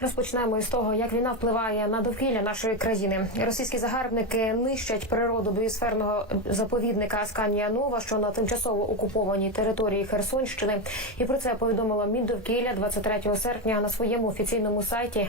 Розпочнемо із того, як війна впливає на довкілля нашої країни. Російські загарбники нищать природу біосферного заповідника Асканія Нова, що на тимчасово окупованій території Херсонщини. І про це повідомило Міндовкілля 23 серпня на своєму офіційному сайті.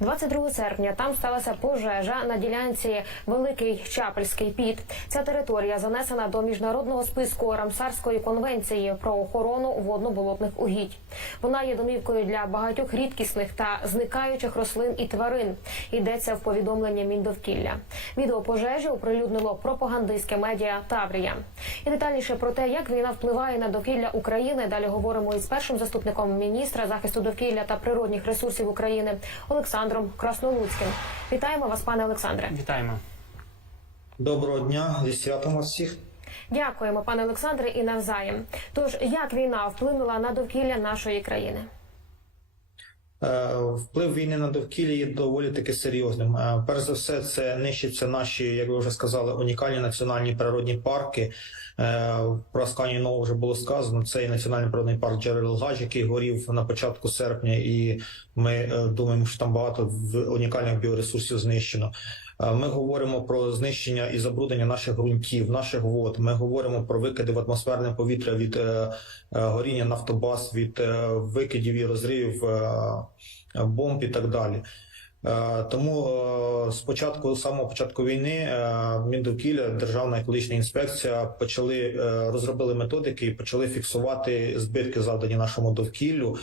22 серпня там сталася пожежа на ділянці Великий Чапельський піт. Ця територія занесена до міжнародного списку Рамсарської конвенції про охорону водно-болотних угідь. Вона є домівкою для багатьох рідкісних та зникаючих рослин і тварин. Йдеться в повідомленні Міндовкілля. Відео пожежі оприлюднило пропагандистське медіа Таврія. І детальніше про те, як війна впливає на довкілля України. Далі говоримо із першим заступником міністра захисту довкілля та природних ресурсів України Олександром Краснолуцьким. Вітаємо вас, пане Олександре. Вітаємо. Доброго дня, зі святом вас всіх. Дякуємо, пане Олександре, і навзаєм. Тож як війна вплинула на довкілля нашої країни? Е, Вплив війни на довкілля є доволі таки серйозним. Е, Перш за все, це нищаться наші, як ви вже сказали, унікальні національні природні парки. Е, Про Асканіно вже було сказано. Це і національний природний парк Джерел Гадж, який горів на початку серпня, і ми думаємо, що там багато унікальних біоресурсів знищено. Е, Ми говоримо про знищення і забруднення наших ґрунтів, наших вод. Ми говоримо про викиди в атмосферне повітря від е, е, горіння нафтобаз, від викидів і розривів бомб і так далі. Тому з самого початку війни Міндовкілля, Державна екологічна інспекція почали розробили методики і почали фіксувати збитки, завдані нашому довкіллю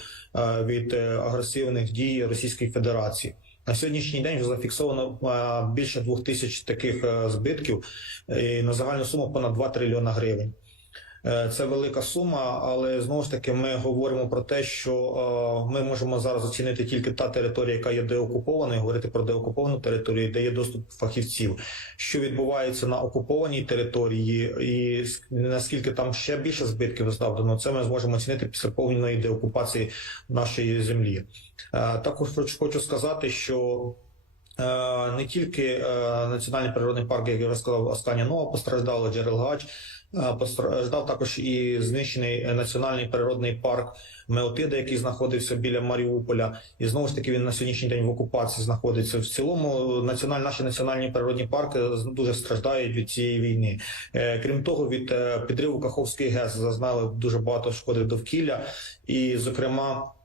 від агресивних дій Російської Федерації. На сьогоднішній день вже зафіксовано е, більше двох тисяч таких е, збитків і на загальну суму понад 2 трильйона гривень. Е, Це велика сума, але знову ж таки ми говоримо про те, що е, ми можемо зараз оцінити тільки та територія, яка є деокупованою, говорити про деокуповану територію, де є доступ фахівців. Що відбувається на окупованій території, і наскільки там ще більше збитків завдано, це ми зможемо оцінити після повної деокупації нашої землі. Е, Також хочу сказати, що не тільки національний природний парк, як я вже сказав, Асканія Нова постраждало, Джерел Гач. Е, Постраждав також і знищений е, національний природний парк Меотида, який знаходився біля Маріуполя, і знову ж таки він на сьогоднішній день в окупації знаходиться. В цілому національ, наші національні природні парки з- дуже страждають від цієї війни. Е, Крім того, від е, підриву Каховської ГЕС зазнали дуже багато шкоди довкілля, і, зокрема, е,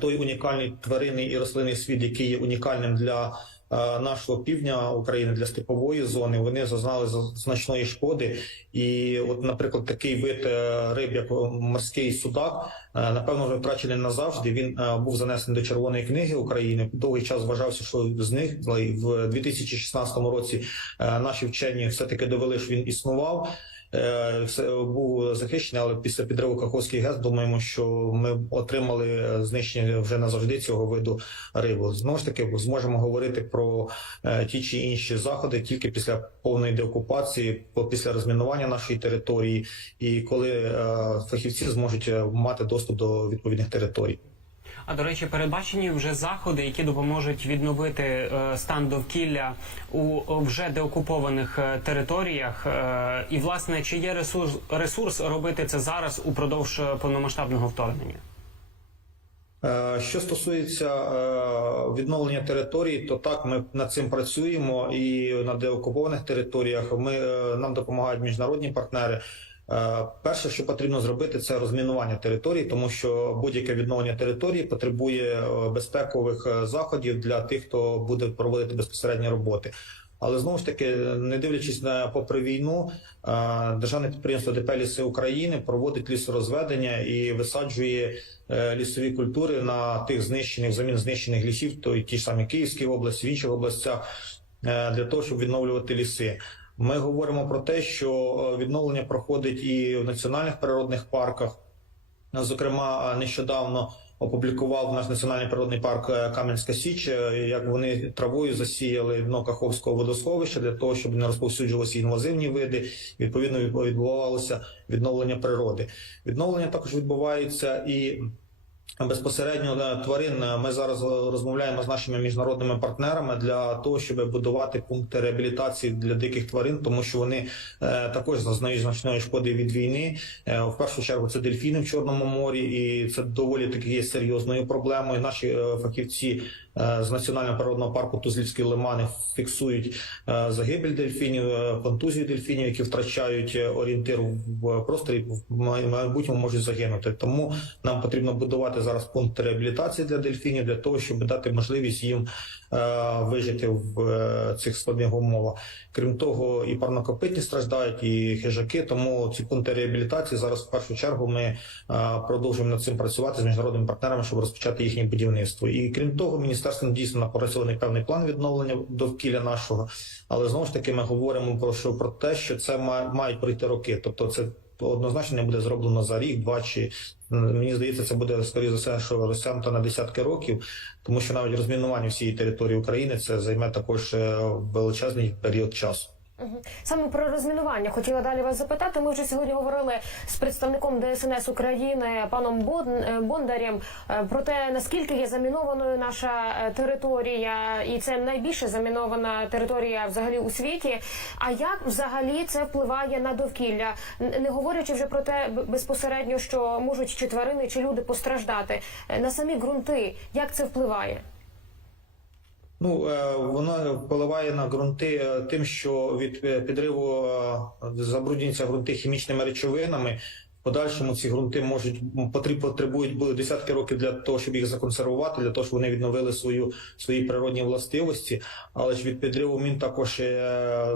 той унікальний тваринний і рослинний світ, який є унікальним для е, нашого півдня України для степової зони, вони зазнали за- значної шкоди. І, от, наприклад, такий вид е, риб, як морський судак, е, напевно, вже втрачений назавжди. Він е, був занесений до Червоної книги України. Довгий час вважався, що з них в 2016 році е, наші вчені все таки довели, що він існував. Е, Все був захищений, але після підриву Каховський ГЕС думаємо, що ми отримали е, знищення вже назавжди цього виду риби. Знову ж таки, зможемо говорити про е, ті чи інші заходи тільки після повної деокупації, після розмінування нашої території, і коли фахівці зможуть мати доступ до відповідних територій. А до речі, передбачені вже заходи, які допоможуть відновити е, стан довкілля у вже деокупованих е, територіях. Е, і власне, чи є ресурс ресурс робити це зараз упродовж повномасштабного вторгнення? Що стосується відновлення територій, то так ми над цим працюємо, і на деокупованих територіях ми нам допомагають міжнародні партнери. Е, Перше, що потрібно зробити, це розмінування територій, тому що будь-яке відновлення території потребує е, безпекових е, заходів для тих, хто буде проводити безпосередні роботи. Але знову ж таки, не дивлячись на попри війну, державне підприємство ДП «Ліси України проводить лісорозведення і висаджує лісові культури на тих знищених взамін знищених лісів, то й ті ж самі Київській області, в інших областях, для того, щоб відновлювати ліси. Ми говоримо про те, що е, відновлення проходить і в національних природних парках. Зокрема, е, нещодавно опублікував наш національний природний парк е, Кам'янська Січ, як вони травою засіяли дно Каховського водосховища для того, щоб не розповсюджувалися інвазивні види. Відповідно, відбувалося відновлення природи. Відновлення також відбувається і Безпосередньо тварин ми зараз е, розмовляємо з нашими міжнародними партнерами для того, щоб будувати пункти реабілітації для диких тварин, тому що вони е, також зазнають значної шкоди від війни. Е, в першу чергу це дельфіни в Чорному морі, і це доволі таки є серйозною проблемою. Наші фахівці з національного природного парку Тузлівські лимани фіксують загибель дельфінів, контузію дельфінів, які втрачають орієнтир в просторі, в майбутньому можуть загинути. Тому нам потрібно будувати зараз пункт реабілітації для дельфінів для того, щоб дати можливість їм е, вижити в е, цих складних умовах. Крім того, і парнокопитні страждають, і хижаки. Тому ці пункти реабілітації зараз в першу чергу ми е, продовжуємо над цим працювати з міжнародними партнерами, щоб розпочати їхнє будівництво. І крім того, міністерством дійсно напрацьований певний план відновлення довкілля нашого. Але знову ж таки ми говоримо про що про те, що це ма- мають пройти роки. Тобто, це однозначно не буде зроблено за рік, два чи мені здається, це буде скоріше за все, що розтягнуто на десятки років, тому що навіть розмінування всієї території України це займе також е, величезний період часу. Саме про розмінування хотіла далі вас запитати. Ми вже сьогодні говорили з представником ДСНС України паном е, Бондарєм е, про те, наскільки є замінованою наша е, територія, і це найбільше замінована територія взагалі у світі. А як взагалі це впливає на довкілля? Не говорячи вже про те безпосередньо, що можуть чи тварини, чи люди постраждати на самі ґрунти. Як це впливає? Ну е, вона впливає на ґрунти е, тим, що від е, підриву забруднюються ґрунти хімічними речовинами. В подальшому ці ґрунти можуть потребують були десятки років для того, щоб їх законсервувати, для того, щоб вони відновили свою свої природні властивості. Але ж від підриву мін також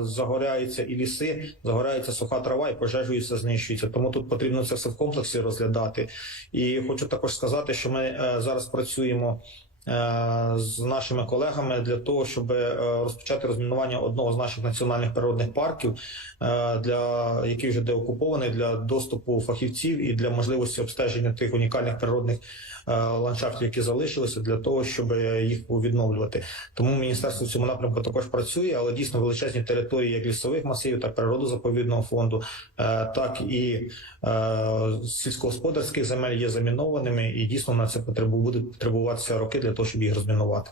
загоряються і ліси, загоряється суха трава, і пожежі все знищується. Тому тут потрібно це все в комплексі розглядати. І хочу також сказати, що ми зараз працюємо з нашими колегами для того, щоб е, розпочати розмінування одного з наших національних природних парків, е, для який вже деокупований для доступу фахівців і для можливості обстеження тих унікальних природних е, ландшафтів, які залишилися, для того, щоб їх відновлювати. Тому міністерство в цьому напрямку також працює, але дійсно величезні території, як лісових масивів, так природозаповідного фонду, е, так і е, сільськогосподарських земель є замінованими, і дійсно на це потребу буде потребуватися роки для того, щоб їх розмінувати.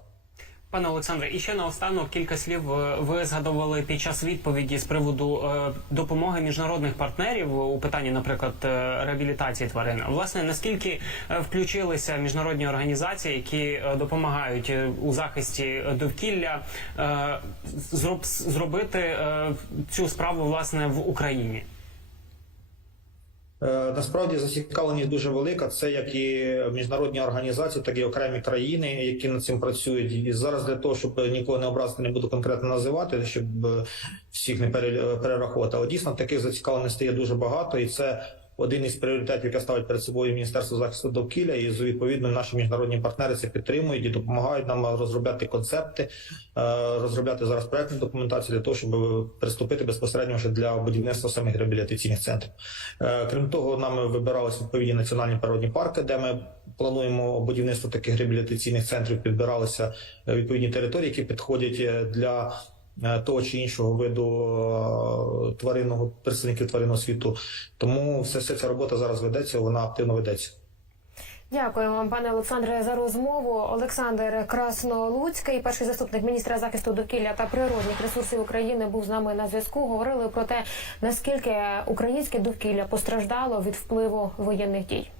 Пане Олександре, і ще наостанок кілька слів е, ви згадували під час відповіді з приводу е, допомоги міжнародних партнерів у питанні, наприклад, е, реабілітації тварин. Власне, наскільки включилися міжнародні організації, які допомагають у захисті довкілля, зроб, зробити цю справу власне в Україні? Е, Насправді зацікавленість дуже велика. Це як і міжнародні організації, так і окремі країни, які над цим працюють. І зараз для того, щоб нікого не образити, не буду конкретно називати, щоб е, всіх не пере- перераховувати. Але дійсно таких зацікавленостей є дуже багато, і це один із пріоритетів, яке ставить перед собою Міністерство захисту довкілля, і відповідно наші міжнародні партнери це підтримують і допомагають нам розробляти концепти, е, розробляти зараз проектну документацію для того, щоб приступити безпосередньо вже для будівництва самих реабілітаційних центрів. Е, Крім того, нами вибиралися відповідні національні природні парки, де ми плануємо будівництво таких реабілітаційних центрів. Підбиралися е, відповідні території, які підходять для того чи іншого виду е, тваринного представників тваринного світу. Тому все, вся ця робота зараз ведеться, вона активно ведеться. Дякую вам, пане Олександре, за розмову. Олександр Краснолуцький, перший заступник міністра захисту довкілля та природних ресурсів України, був з нами на зв'язку. Говорили про те, наскільки українське довкілля постраждало від впливу воєнних дій.